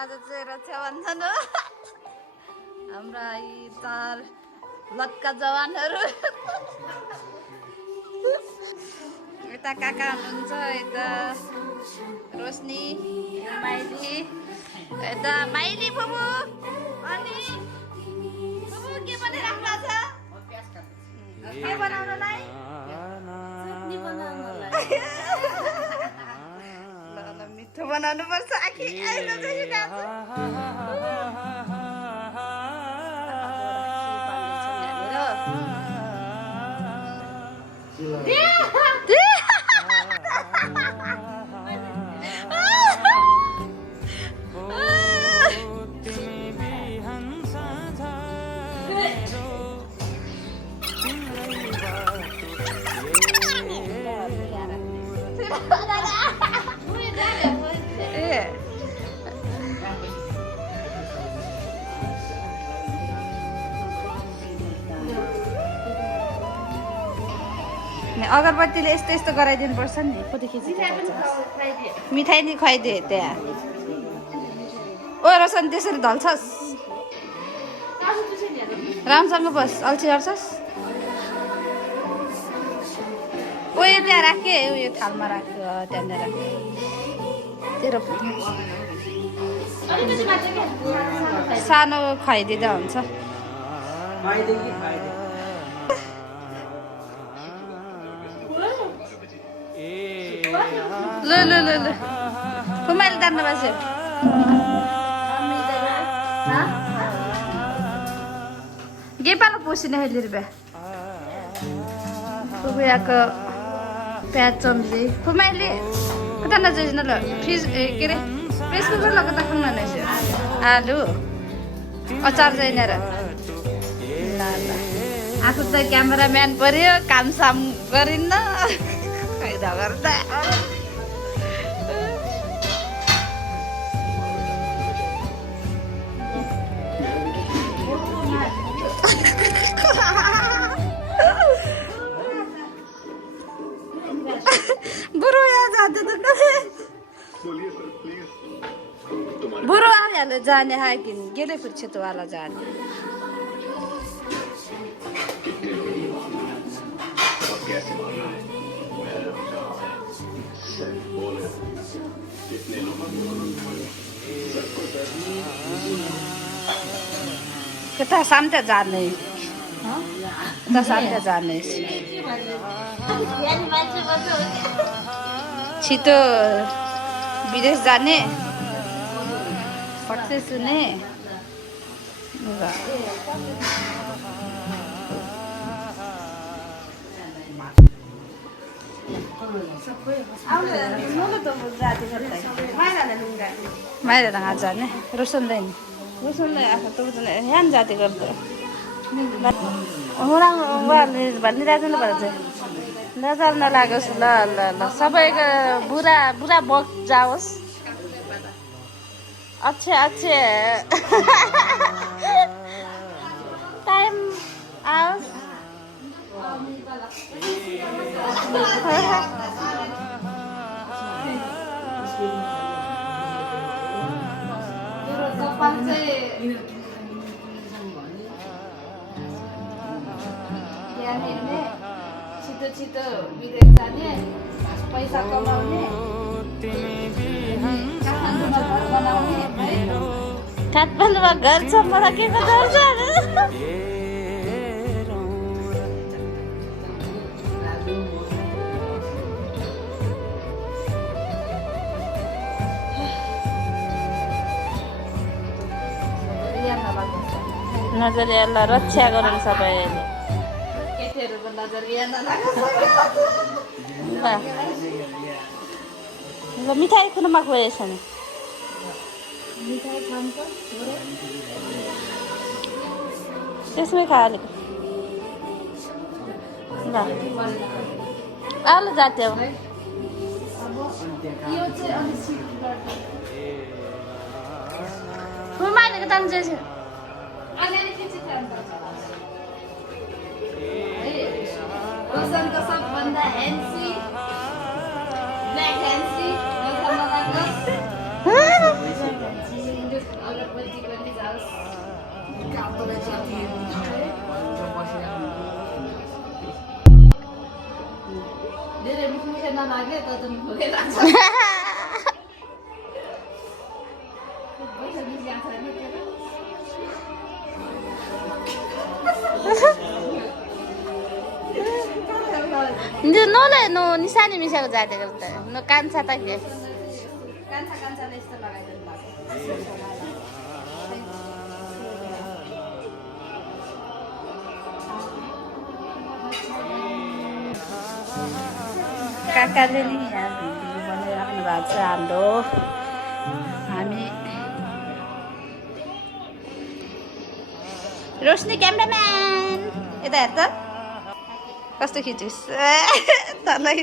आज चाहिँ रक्षाबन्धन हो हाम्रा यी 4 लट्का जवानहरू यता काका हुनुहुन्छ यता रोशनी माइली यता माइली बुबु अनि बुबु के बनाइराख्नु छ के बनाउनलाई चटनी बनाउनलाई ल मिठो बनाउनु पर्छ आखि आइलो चाहिँ नाच अगरबत्तीले यस्तो यस्तो गराइदिनु पर्छ नि फोटो खिचिदिनु मिठाई नि खुवाइदिए त्यहाँ ओ रोशन त्यसरी ढल्छस् राम्रोसँग बस अल्छी गर्छस् ओ यो त्यहाँ राखे उयो थालमा राख्यो त्यहाँनिर राख्यो तेरो सानो खुवाइदिँदा हुन्छ ल ल ल ल कुमाइले तान्नु बस्यो के पालो पोसिने हेर्ने रुपियाँ कुकुयाको प्याज चम्ची कुमाइले कता नजाइदिनु ल फ्रिज के अरे प्रेस कुकर ल कता खानु रहेछ आलु अचार चाहिने र ल ल आफू त क्यामेराम्यान पर्यो कामसाम गरिन्न फाइदा गर्दा बुढो यहाँ जाँदै त बुढो आइहाल्यो जाने हाकिन गेले फिर छेतोवाला जाने कता सामने जाने कता सामने जाने छिटो विदेश जाने पट्टै सुने माइरा कहाँ जाने रोशनलाई नि रोशनलाई आफू त यहाँ जाति गर्छ उहाँले भनिरहेको नि भन्छ नजर नलागोस् ल ल ल सबैको बुरा बुरा बक जाओस् अच्छे अच्छे टाइम आओस् छिटो छिटो विदेश जाने पैसा कमाउने काठमाडौँमा घर छ मलाई के को डर छ नजरियालाई रक्षा गरौँ सबैले केटीहरूको नजरिया ल मिठाई खुनमा खुवाएछ नि मिठाई खान्छ त्यसमै खा अलिक ल आलो जाते हो कुमाइलेको दाम चाहिँ रोशनको सबभन्दा ह्यान्सी ब्ल्याक ह्यान्सी नलै नो निसानी मिसाको जातेको त न कान्छा त के काकाले नि यहाँ भिडियो बनाइराख्नु भएको छ हाम्रो हामी रोशनी क्यामेराम्यान यता हेर त कस्तो खिचिस तँलाई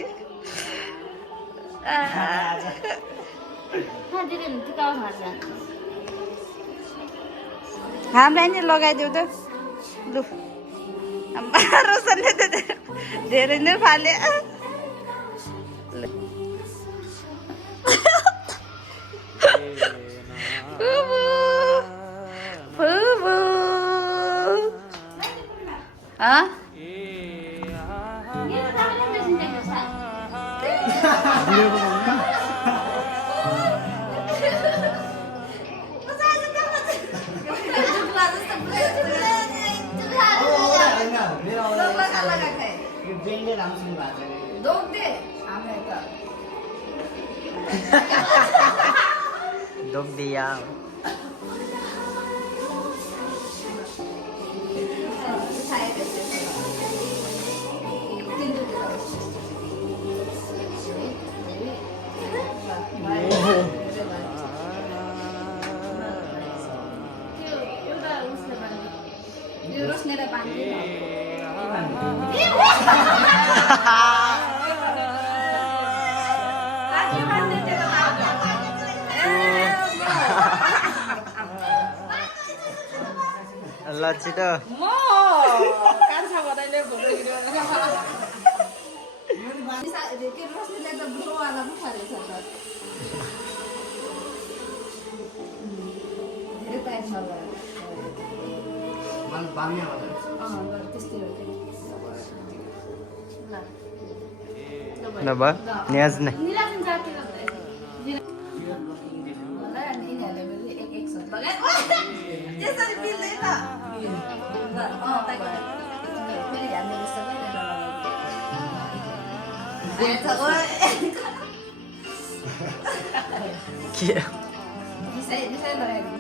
हामीलाई नि लगाइदेऊ त लु रोशनले त धेरै नै फाले Dog dia. Allah cita. Mo kan sahabatnya bodoh gitu. Bisa jadi terus tidak berdoa lagi hari sahabat. Jadi pengen sahabat. Mana pamnya apa? Berarti still. Napa? Niaz nih. Ini langsung jatuh kan? Mana ini ada beli ek bagai. Jasa dipilih tak? Oh, tak ada. Beli yang ada sebenarnya dalam. Kia. Bisa lagi.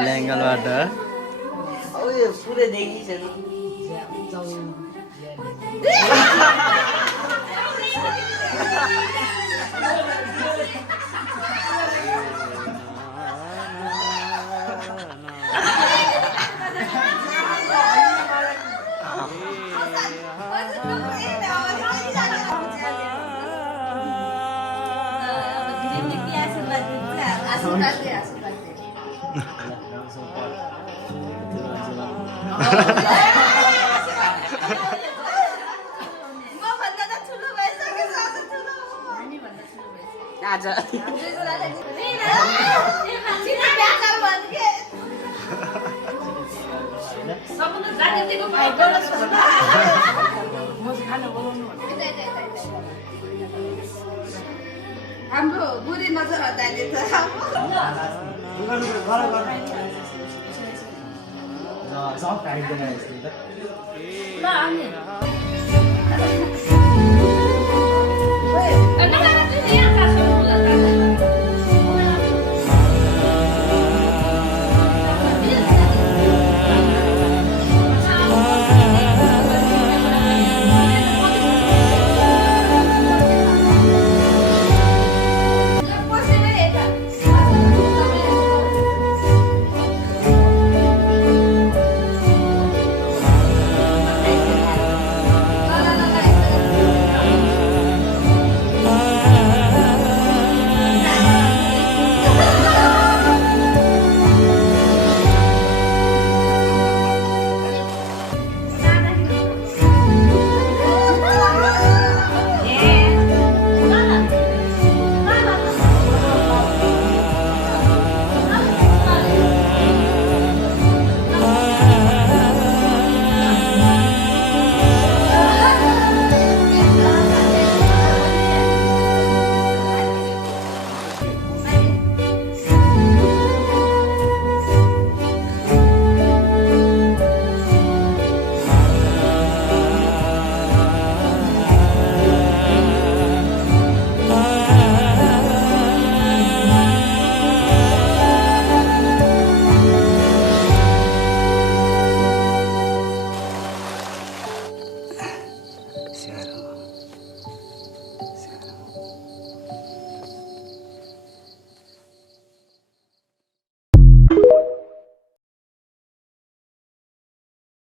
Angle ada. Oh ya, sudah dengi sana. Ada. हाम्रो बुढी नजर हटाइले त Sok kain dengan istri. ल अनि